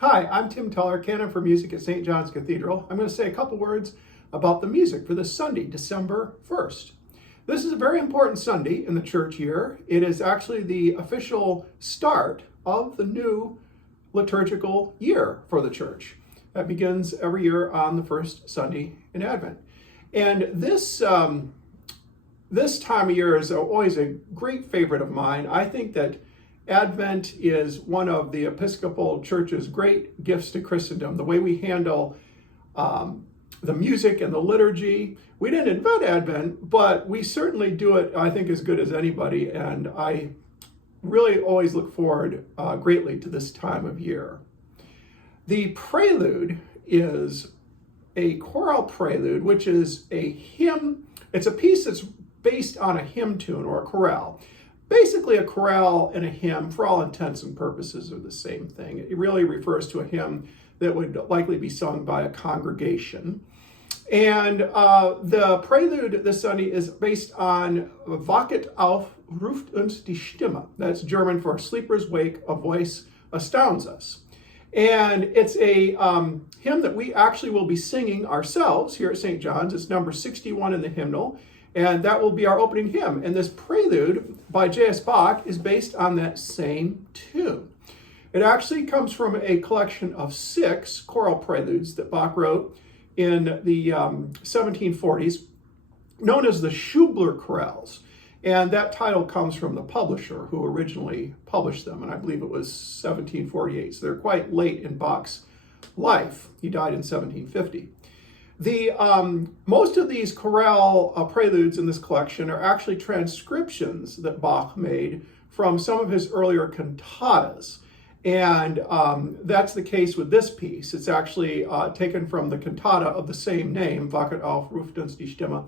Hi, I'm Tim Tuller, canon for music at St. John's Cathedral. I'm going to say a couple words about the music for this Sunday, December 1st. This is a very important Sunday in the church year. It is actually the official start of the new liturgical year for the church. That begins every year on the first Sunday in Advent. And this time of year is always a great favorite of mine. I think that Advent is one of the Episcopal Church's great gifts to Christendom. The way we handle the music and the liturgy. We didn't invent Advent, but we certainly do it, I think, as good as anybody. And I really always look forward greatly to this time of year. The prelude is a choral prelude, which is a hymn. It's a piece that's based on a hymn tune or a chorale. Basically, a chorale and a hymn, for all intents and purposes, are the same thing. It really refers to a hymn that would likely be sung by a congregation. And the prelude this Sunday is based on Wachet auf, ruft uns die Stimme. That's German for Sleeper's Wake, a voice astounds us. And it's a hymn that we actually will be singing ourselves here at St. John's. It's number 61 in the hymnal. And that will be our opening hymn. And this prelude by J.S. Bach is based on that same tune. It actually comes from a collection of 6 choral preludes that Bach wrote in the 1740s, known as the Schubler chorales. And that title comes from the publisher who originally published them, and I believe it was 1748. So they're quite late in Bach's life. He died in 1750. Most of these chorale preludes in this collection are actually transcriptions that Bach made from some of his earlier cantatas. And that's the case with this piece. It's actually taken from the cantata of the same name, Wachet auf, ruft uns die Stimme,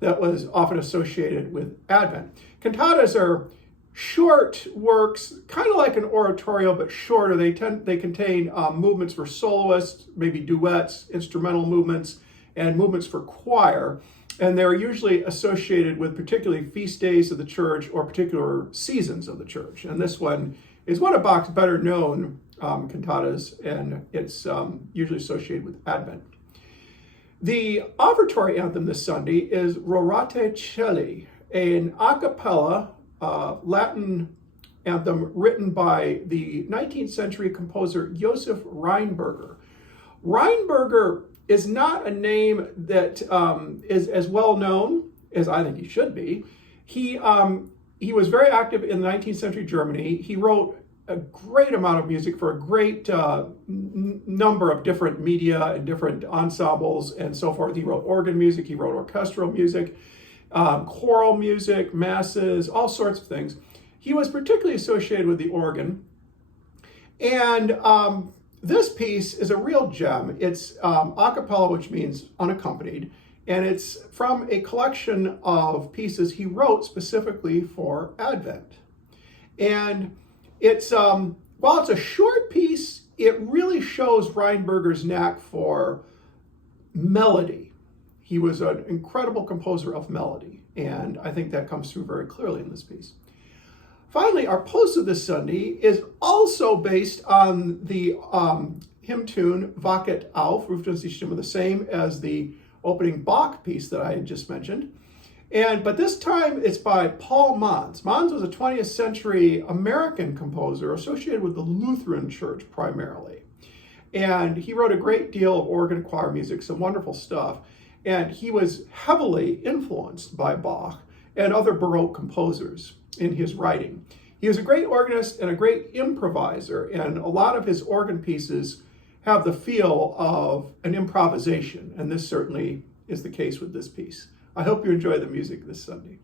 that was often associated with Advent. Cantatas are short works, kind of like an oratorio, but shorter. They contain movements for soloists, maybe duets, instrumental movements, and movements for choir. And they're usually associated with particularly feast days of the church or particular seasons of the church. And this one is one of Bach's better known cantatas, and it's usually associated with Advent. The offertory anthem this Sunday is Rorate Celi, an a cappella Latin anthem written by the 19th century composer Joseph Rheinberger. Rheinberger is not a name that is as well known as I think he should be. He was very active in the 19th century Germany. He wrote a great amount of music for a great number of different media and different ensembles and so forth. He wrote organ music, he wrote orchestral music, choral music, masses, all sorts of things. He was particularly associated with the organ. And this piece is a real gem. It's a cappella, which means unaccompanied, and it's from a collection of pieces he wrote specifically for Advent. And it's while it's a short piece, it really shows Rheinberger's knack for melody. He was an incredible composer of melody, and I think that comes through very clearly in this piece. Finally, our postlude this Sunday is also based on the hymn tune Wachet auf, ruft uns die Stimme, the same as the opening Bach piece that I had just mentioned. But this time it's by Paul Manz. Manz was a 20th century American composer associated with the Lutheran Church primarily. And he wrote a great deal of organ choir music, some wonderful stuff. And he was heavily influenced by Bach and other Baroque composers in his writing. He was a great organist and a great improviser, and a lot of his organ pieces have the feel of an improvisation, and this certainly is the case with this piece. I hope you enjoy the music this Sunday.